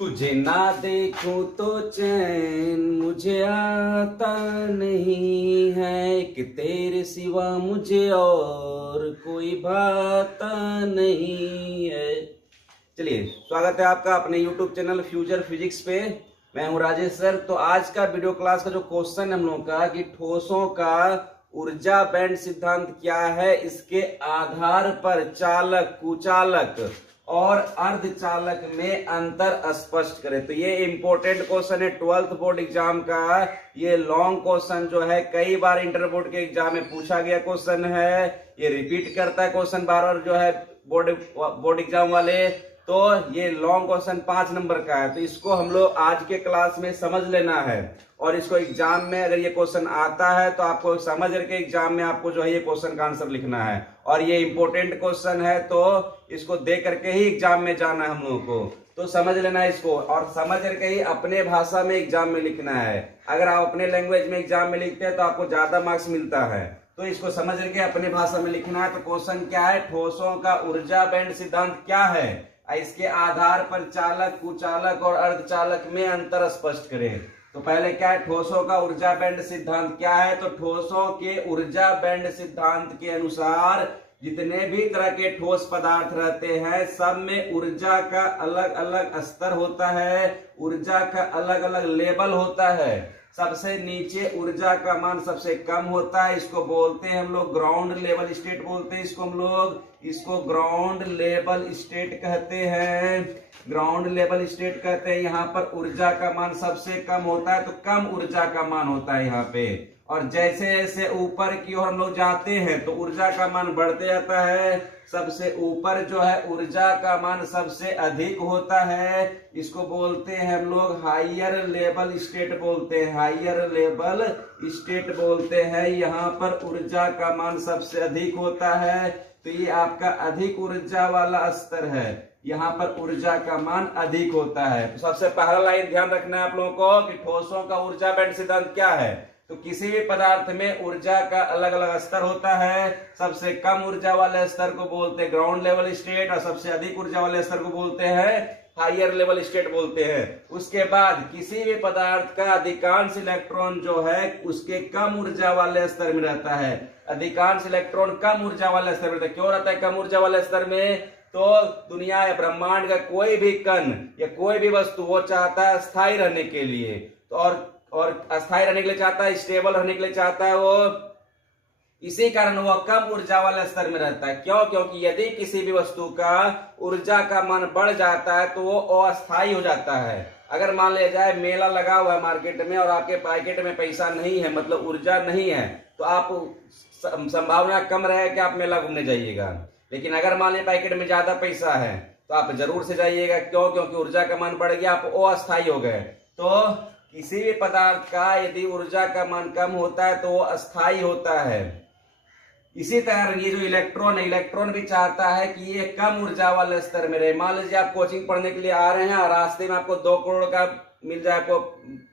तुझे ना देखूं तो चैन मुझे आता नहीं है कि तेरे सिवा मुझे और कोई भाता नहीं है। चलिए, स्वागत है आपका अपने YouTube चैनल फ्यूचर फिजिक्स पे। मैं हूं राजेश सर। तो आज का वीडियो क्लास का जो क्वेश्चन है हम लोगों का कि ठोसों का ऊर्जा बैंड सिद्धांत क्या है, इसके आधार पर चालक, कुचालक और अर्धचालक में अंतर स्पष्ट करें। तो ये इंपॉर्टेंट क्वेश्चन है 12th बोर्ड एग्जाम का। ये लॉन्ग क्वेश्चन जो है कई बार इंटर बोर्ड के एग्जाम में पूछा गया क्वेश्चन है। ये रिपीट करता है क्वेश्चन बार बार जो है बोर्ड एग्जाम वाले। तो ये लॉन्ग क्वेश्चन 5 नंबर का है। तो इसको हम लोग आज के क्लास में समझ लेना है और इसको एग्जाम में अगर ये क्वेश्चन आता है तो आपको समझ करके एग्जाम में आपको जो है ये क्वेश्चन का आंसर लिखना है। और ये इंपॉर्टेंट क्वेश्चन है तो इसको देख करके ही एग्जाम में जाना है हम लोगों को। तो समझ लेना है इसको और समझ करके ही अपने भाषा में एग्जाम में लिखना है। अगर आप अपने लैंग्वेज में एग्जाम में लिखते हैं तो आपको ज्यादा मार्क्स मिलता है। तो इसको समझ करके अपने भाषा में लिखना है। तो क्वेश्चन क्या है, ठोसों का ऊर्जा बैंड सिद्धांत क्या है, इसके आधार पर चालक, कुचालक और अर्धचालक में अंतर स्पष्ट करें। तो पहले क्या है, ठोसों का ऊर्जा बैंड सिद्धांत क्या है। तो ठोसों के ऊर्जा बैंड सिद्धांत के अनुसार जितने भी तरह के ठोस पदार्थ रहते हैं सब में ऊर्जा का अलग अलग स्तर होता है, ऊर्जा का अलग अलग लेवल होता है। सबसे नीचे ऊर्जा का मान सबसे कम होता है, इसको बोलते हैं हम लोग ग्राउंड लेवल स्टेट बोलते हैं। इसको ग्राउंड लेवल स्टेट कहते हैं, ग्राउंड लेवल स्टेट कहते हैं। यहाँ पर ऊर्जा का मान सबसे कम होता है तो कम ऊर्जा का मान होता है यहाँ पे। और जैसे जैसे ऊपर की ओर हम लोग जाते हैं तो ऊर्जा का मान बढ़ते जाता है। सबसे ऊपर जो है ऊर्जा का मान सबसे अधिक होता है, इसको बोलते हैं हम लोग हायर लेवल स्टेट बोलते हैं, हायर लेवल स्टेट बोलते हैं। यहाँ पर ऊर्जा का मान सबसे अधिक होता है तो ये आपका अधिक ऊर्जा वाला स्तर है, यहाँ पर ऊर्जा का मान अधिक होता है। तो सबसे पहला लाइन ध्यान रखना है आप लोगों को कि ठोसों का ऊर्जा बैंड सिद्धांत क्या है। तो किसी भी पदार्थ में ऊर्जा का अलग अलग स्तर होता है। सबसे कम ऊर्जा वाले स्तर को बोलते हैं ग्राउंड लेवल स्टेट और सबसे अधिक ऊर्जा वाले स्तर को बोलते हैं हायर लेवल स्टेट बोलते हैं। उसके बाद किसी भी पदार्थ का अधिकांश इलेक्ट्रॉन जो है उसके कम ऊर्जा वाले स्तर में रहता है। अधिकांश इलेक्ट्रॉन कम ऊर्जा वाले स्तर में रहता है। क्यों रहता है कम ऊर्जा वाले स्तर में? तो दुनिया या ब्रह्मांड का कोई भी कण या कोई भी वस्तु वो चाहता है स्थायी रहने के लिए। तो और अस्थायी रहने के लिए चाहता है, स्टेबल रहने के लिए चाहता है वो, इसी कारण वो कम ऊर्जा वाले स्तर में रहता है। क्यों? क्योंकि यदि किसी भी वस्तु का ऊर्जा का मान बढ़ जाता है तो वो अस्थायी हो जाता है। अगर मान लिया जाए मेला लगा हुआ है मार्केट में और आपके पैकेट में पैसा नहीं है, मतलब ऊर्जा नहीं है, तो आप संभावना कम रहेगा कि आप मेला घूमने जाइएगा। लेकिन अगर मान लिया पैकेट में ज्यादा पैसा है तो आप जरूर से जाइएगा। क्यों? क्योंकि ऊर्जा का मान बढ़ गया, आप अस्थायी हो गए। तो किसी भी पदार्थ का यदि ऊर्जा का मान कम होता है तो वो अस्थायी होता है। इसी तरह ये जो इलेक्ट्रॉन है, इलेक्ट्रॉन भी चाहता है कि ये कम ऊर्जा वाले स्तर में रहे। मान लीजिए आप कोचिंग पढ़ने के लिए आ रहे हैं और रास्ते में आपको 2 करोड़ का मिल जाए, आपको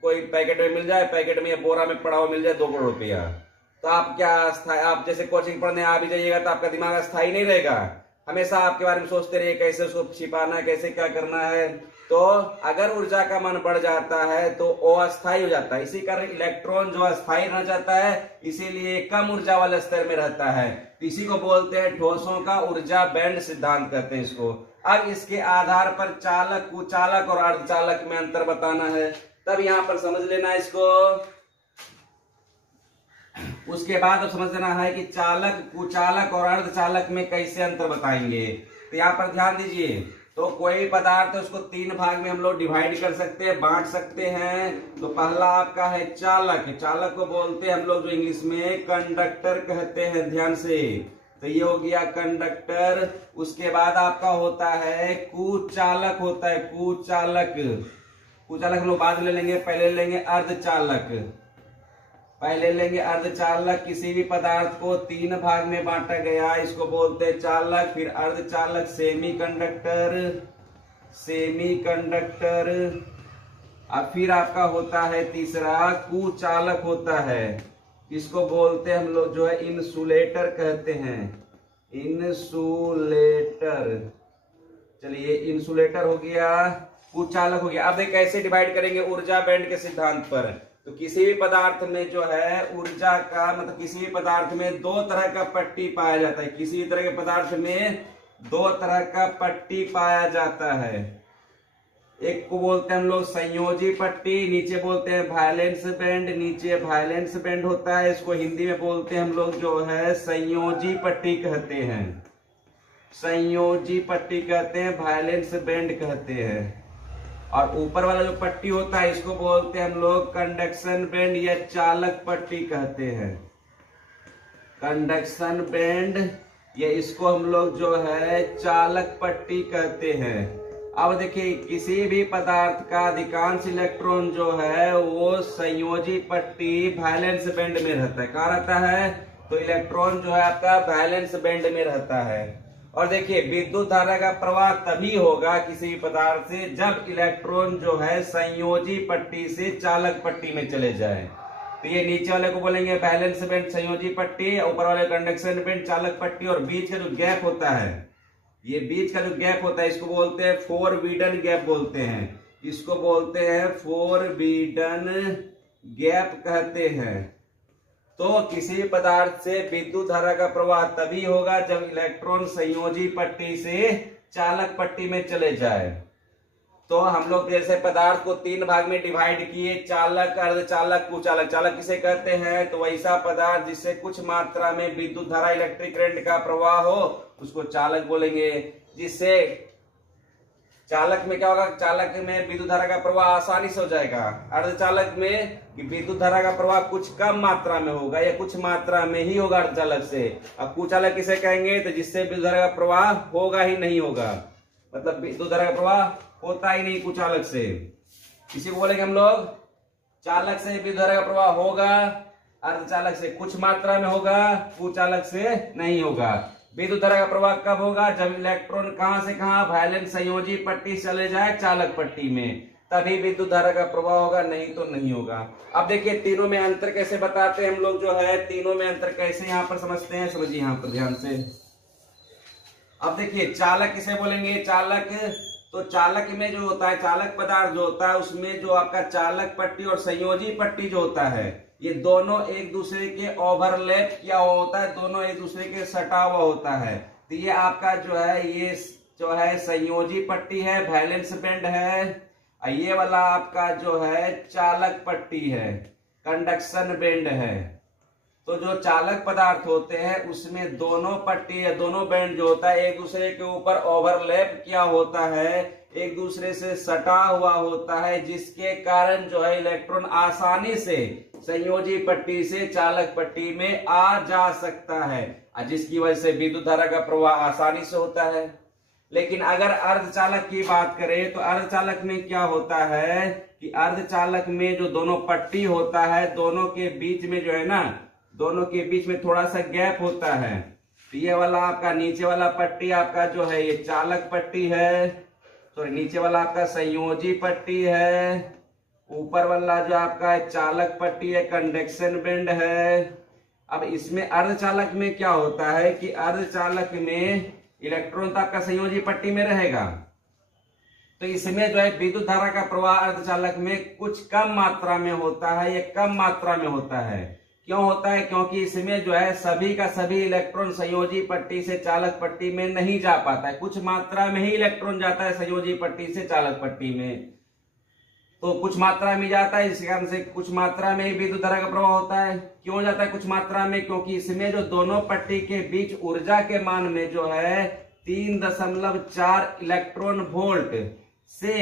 कोई पैकेट में मिल जाए, पैकेट में या बोरा में पड़ा हुआ मिल जाए 2 करोड़ रुपया, तो आप क्या आप जैसे कोचिंग पढ़ने आ भी जाइएगा तो आपका दिमाग अस्थायी नहीं रहेगा। हमेशा आपके बारे में सोचते रहिए कैसे उसको छिपाना है, कैसे क्या करना है। तो अगर ऊर्जा का मान बढ़ जाता है तो वो अस्थायी हो जाता है। इसी कारण इलेक्ट्रॉन जो अस्थायी रहना चाहता है, इसीलिए कम ऊर्जा वाले स्तर में रहता है। इसी को बोलते हैं ठोसों का ऊर्जा बैंड सिद्धांत कहते हैं इसको। अब इसके आधार पर चालक, कुचालक और अर्धचालक में अंतर बताना है, तब यहाँ पर समझ लेना है इसको। उसके बाद अब समझ लेना है कि चालक, कुचालक और अर्धचालक में कैसे अंतर बताएंगे। तो यहाँ पर ध्यान दीजिए। तो कोई भी पदार्थ है उसको 3 भाग में हम लोग डिवाइड कर सकते हैं, बांट सकते हैं। तो पहला आपका है चालक। चालक को बोलते हैं हम लोग जो इंग्लिश में कंडक्टर कहते हैं, ध्यान से। तो ये हो गया कंडक्टर। उसके बाद आपका होता है कुचालक, होता है कुचालक। कुचालक हम लोग बाद ले लेंगे, पहले लेंगे अर्धचालक। पहले लेंगे अर्धचालक। किसी भी पदार्थ को 3 भाग में बांटा गया, इसको बोलते हैं चालक। फिर अर्धचालक, सेमी कंडक्टर, सेमी कंडक्टर। अब फिर आपका होता है तीसरा कुचालक होता है, इसको बोलते हैं हम लोग जो है इंसुलेटर कहते हैं, इंसुलेटर। चलिए इंसुलेटर हो गया। कुचालक हो गया। अब ये कैसे डिवाइड करेंगे ऊर्जा बैंड के सिद्धांत पर। तो किसी भी पदार्थ में जो है ऊर्जा का मतलब किसी भी पदार्थ में दो तरह का पट्टी पाया जाता है। किसी भी तरह के पदार्थ में दो तरह का पट्टी पाया जाता है। एक को बोलते हैं हम लोग संयोजी पट्टी, नीचे बोलते हैं वायलेंस बैंड, नीचे वायलेंस बैंड होता है। इसको हिंदी में बोलते हैं हम लोग जो है संयोजी पट्टी कहते हैं, संयोजी पट्टी कहते हैं, वायलेंस बैंड कहते हैं। और ऊपर वाला जो पट्टी होता है इसको बोलते हैं हम लोग कंडक्शन बैंड या चालक पट्टी कहते हैं, कंडक्शन बैंड या इसको हम लोग जो है चालक पट्टी कहते हैं। अब देखिए किसी भी पदार्थ का अधिकांश इलेक्ट्रॉन जो है वो संयोजी पट्टी वैलेंस बैंड में रहता है। कहाँ रहता है? तो इलेक्ट्रॉन जो है आपका वैलेंस बैंड में रहता है। और देखिए विद्युत धारा का प्रवाह तभी होगा किसी भी पदार्थ से जब इलेक्ट्रॉन जो है संयोजी पट्टी से चालक पट्टी में चले जाए। तो ये नीचे वाले को बोलेंगे वैलेंस बैंड संयोजी पट्टी, ऊपर वाले कंडक्शन बैंड चालक पट्टी, और बीच का जो गैप होता है, ये बीच का जो गैप होता है इसको बोलते हैं फोरबीडन गैप बोलते हैं, इसको बोलते हैं फोरबीडन गैप कहते हैं। तो किसी पदार्थ से विद्युत धारा का प्रवाह तभी होगा जब इलेक्ट्रॉन संयोजी पट्टी से चालक पट्टी में चले जाए। तो हम लोग जैसे पदार्थ को तीन भाग में डिवाइड किए, चालक, अर्धचालक, कुचालक। चालक किसे कहते हैं? तो वैसा पदार्थ जिससे कुछ मात्रा में विद्युत धारा इलेक्ट्रिक करंट का प्रवाह हो उसको चालक बोलेंगे। जिससे चालक में क्या होगा? चालक में विद्युत धारा का प्रवाह आसानी से हो जाएगा। अर्धचालक में कि विद्युत धारा का प्रवाह कुछ कम मात्रा में होगा या कुछ मात्रा में ही होगा अर्धचालक से। अब कुचालक किसे कहेंगे? तो जिससे विद्युत धारा का प्रवाह होगा ही नहीं होगा, मतलब विद्युत धारा का प्रवाह होता ही नहीं कुचालक से। इसी को बोलेंगे हम लोग चालक से विद्युत धारा का प्रवाह होगा, अर्धचालक से कुछ मात्रा में होगा, कुचालक से नहीं होगा। विद्युत धारा का प्रवाह कब होगा? जब इलेक्ट्रॉन कहां से कहां वैलेंस संयोजी पट्टी चले जाए चालक पट्टी में, तभी विद्युत धारा का प्रवाह होगा, नहीं तो नहीं होगा। अब देखिए तीनों में अंतर कैसे बताते हैं हम लोग जो है, तीनों में अंतर कैसे यहाँ पर समझते हैं, समझिए यहाँ पर ध्यान से। अब देखिए चालक किसे बोलेंगे? चालक, तो चालक में जो होता है, चालक पदार्थ जो होता है उसमें जो आपका चालक पट्टी और संयोजी पट्टी जो होता है ये दोनों एक दूसरे के ओवरलैप किया हुआ होता है, दोनों एक दूसरे के सटा हुआ होता है। तो ये आपका जो है ये जो है संयोजी पट्टी है, वैलेंस बैंड है, और ये वाला आपका जो है चालक पट्टी है, कंडक्शन बैंड है। तो जो चालक पदार्थ होते हैं उसमें दोनों पट्टी या दोनों बैंड जो होता है एक दूसरे के ऊपर ओवरलैप किया होता है, एक दूसरे से सटा हुआ होता है, जिसके कारण जो है इलेक्ट्रॉन आसानी से संयोजी पट्टी से चालक पट्टी में आ जा सकता है, जिसकी वजह से विद्युत धारा का प्रवाह आसानी से होता है। लेकिन अगर अर्धचालक की बात करें तो अर्धचालक में क्या होता है कि अर्धचालक में जो दोनों पट्टी होता है दोनों के बीच में जो है ना, दोनों के बीच में थोड़ा सा गैप होता है। तो ये वाला आपका नीचे वाला पट्टी आपका जो है ये चालक पट्टी है, तो नीचे वाला आपका संयोजी पट्टी है, ऊपर वाला जो आपका चालक पट्टी है, कंडक्शन बैंड है। अब इसमें अर्धचालक में क्या होता है कि अर्धचालक में इलेक्ट्रॉन तो आपका संयोजी पट्टी में रहेगा, तो इसमें जो है विद्युत धारा का प्रवाह अर्धचालक में कुछ कम मात्रा में होता है, ये कम मात्रा में होता है। क्यों होता है? क्योंकि इसमें जो है सभी का सभी इलेक्ट्रॉन संयोजी पट्टी से चालक पट्टी में नहीं जा पाता है, कुछ मात्रा में ही इलेक्ट्रॉन जाता है संयोजी पट्टी से चालक पट्टी में। तो कुछ मात्रा में जाता है, इस कारण से कुछ मात्रा में ही विद्युत धारा का प्रवाह होता है। क्यों जाता है कुछ मात्रा में? क्योंकि इसमें जो दोनों पट्टी के बीच ऊर्जा के मान में जो है 3.4 इलेक्ट्रॉन वोल्ट से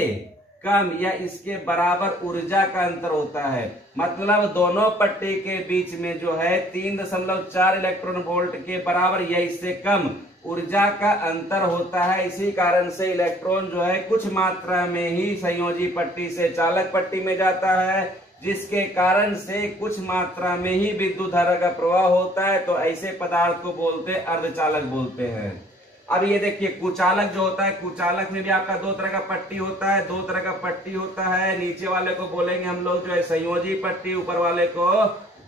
कम या इसके बराबर ऊर्जा का अंतर होता है। मतलब दोनों पट्टी के बीच में जो है 3.4 इलेक्ट्रॉन वोल्ट के बराबर या इससे कम ऊर्जा का अंतर होता है। इसी कारण से इलेक्ट्रॉन जो है कुछ मात्रा में ही संयोजी पट्टी से चालक पट्टी में जाता है, जिसके कारण से कुछ मात्रा में ही विद्युत धारा का प्रवाह होता है। तो ऐसे पदार्थ को बोलते हैं अर्धचालक बोलते हैं। अब ये देखिए कुचालक जो होता है, कुचालक में भी आपका दो तरह का पट्टी होता है, दो तरह का पट्टी होता है। नीचे वाले को बोलेंगे हम लोग जो है संयोजी पट्टी, ऊपर वाले को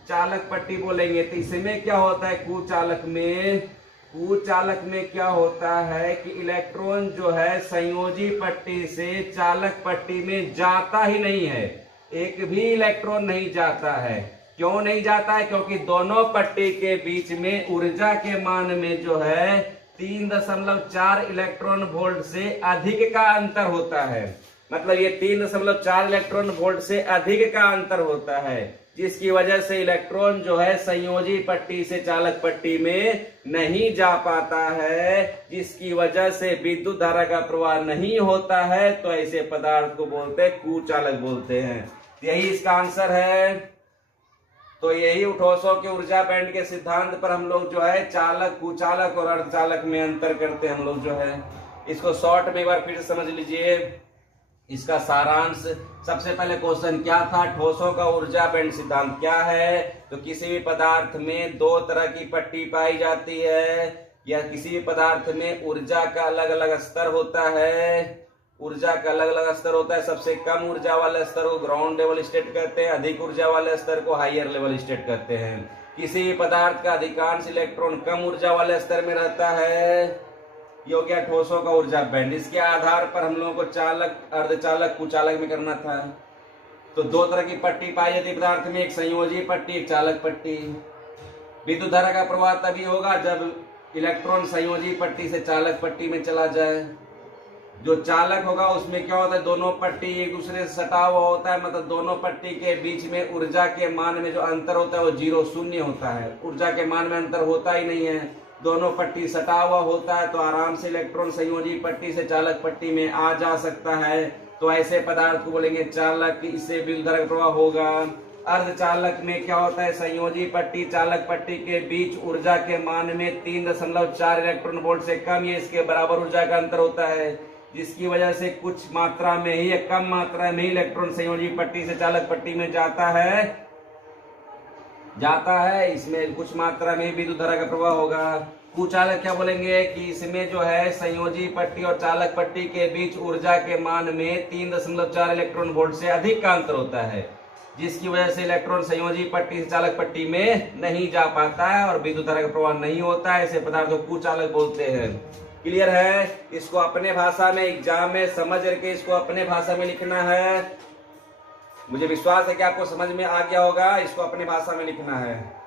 चालक पट्टी बोलेंगे। तो इसमें क्या होता है कुचालक में कुचालक में क्या होता है कि इलेक्ट्रॉन जो है संयोजी पट्टी से चालक पट्टी में जाता ही नहीं है, एक भी इलेक्ट्रॉन नहीं जाता है। क्यों नहीं जाता है? क्योंकि दोनों पट्टी के बीच में ऊर्जा के मान में जो है 3.4 इलेक्ट्रॉन वोल्ट से अधिक का अंतर होता है। मतलब ये 3.4 इलेक्ट्रॉन वोल्ट से अधिक का अंतर होता है, जिसकी वजह से इलेक्ट्रॉन जो है संयोजी पट्टी से चालक पट्टी में नहीं जा पाता है, जिसकी वजह से विद्युत धारा का प्रवाह नहीं होता है। तो ऐसे पदार्थ को बोलते हैं कुचालक बोलते हैं। यही इसका आंसर है। तो यही ठोसों के ऊर्जा बैंड के सिद्धांत पर हम लोग जो है चालक, कुचालक और अर्धचालक में अंतर करते हैं हम लोग जो है। इसको शॉर्ट में एक बार फिर समझ लीजिए। इसका सारांश, सबसे पहले क्वेश्चन क्या था, ठोसों का ऊर्जा बैंड सिद्धांत क्या है। तो किसी भी पदार्थ में दो तरह की पट्टी पाई जाती है, या किसी भी पदार्थ में ऊर्जा का अलग अलग स्तर होता है। ऊर्जा का अलग अलग स्तर होता है। सबसे कम ऊर्जा वाले स्तर को ग्राउंड लेवल स्टेट कहते हैं, अधिक ऊर्जा वाले स्तर को हायर लेवल स्टेट कहते हैं। किसी भी पदार्थ का अधिकांश इलेक्ट्रॉन कम ऊर्जा वाले स्तर में रहता है। ये हो गया ठोसों का ऊर्जा बैंड। इसके आधार पर हम लोगों को चालक, अर्धचालक, कुचालक में करना था। तो दो तरह की पट्टी पाई जाती है पदार्थ में, एक संयोजी पट्टी, एक चालक पट्टी। विद्युत धारा का प्रवाह तभी होगा जब इलेक्ट्रॉन संयोजी पट्टी से चालक पट्टी में चला जाए। जो चालक होगा उसमें क्या होता है, दोनों पट्टी एक दूसरे से सटा हुआ होता है। मतलब दोनों पट्टी के बीच में ऊर्जा के मान में जो अंतर होता है वो 0 शून्य होता है। ऊर्जा के मान में अंतर होता ही नहीं है, दोनों पट्टी सटा हुआ होता है। तो आराम से इलेक्ट्रॉन संयोजी पट्टी से चालक पट्टी में आ जा सकता है। तो ऐसे पदार्थ को बोलेंगे चालक, इससे विद्युत धारा का प्रवाह होगा। अर्धचालक में क्या होता है, संयोजी पट्टी चालक पट्टी के बीच ऊर्जा के मान में 3.4 इलेक्ट्रॉन वोल्ट से कम या इसके बराबर ऊर्जा का अंतर होता है, जिसकी वजह से कुछ मात्रा में ही या कम मात्रा में ही इलेक्ट्रॉन संयोजी पट्टी से चालक पट्टी में जाता है। इसमें कुछ मात्रा में विद्युत धारा का प्रवाह होगा। कुचालक क्या बोलेंगे कि इसमें जो है संयोजी पट्टी और चालक पट्टी के बीच ऊर्जा के मान में 3.4 इलेक्ट्रॉन वोल्ट से अधिक का अंतर होता है, जिसकी वजह से इलेक्ट्रॉन संयोजी पट्टी से चालक पट्टी में नहीं जा पाता है और विद्युत धारा का प्रवाह नहीं होता है। ऐसे पदार्थ को कुचालक बोलते हैं। क्लियर है? इसको अपने भाषा में एग्जाम में समझ करके इसको अपने भाषा में लिखना है। मुझे विश्वास है कि आपको समझ में आ गया होगा। इसको अपने भाषा में लिखना है।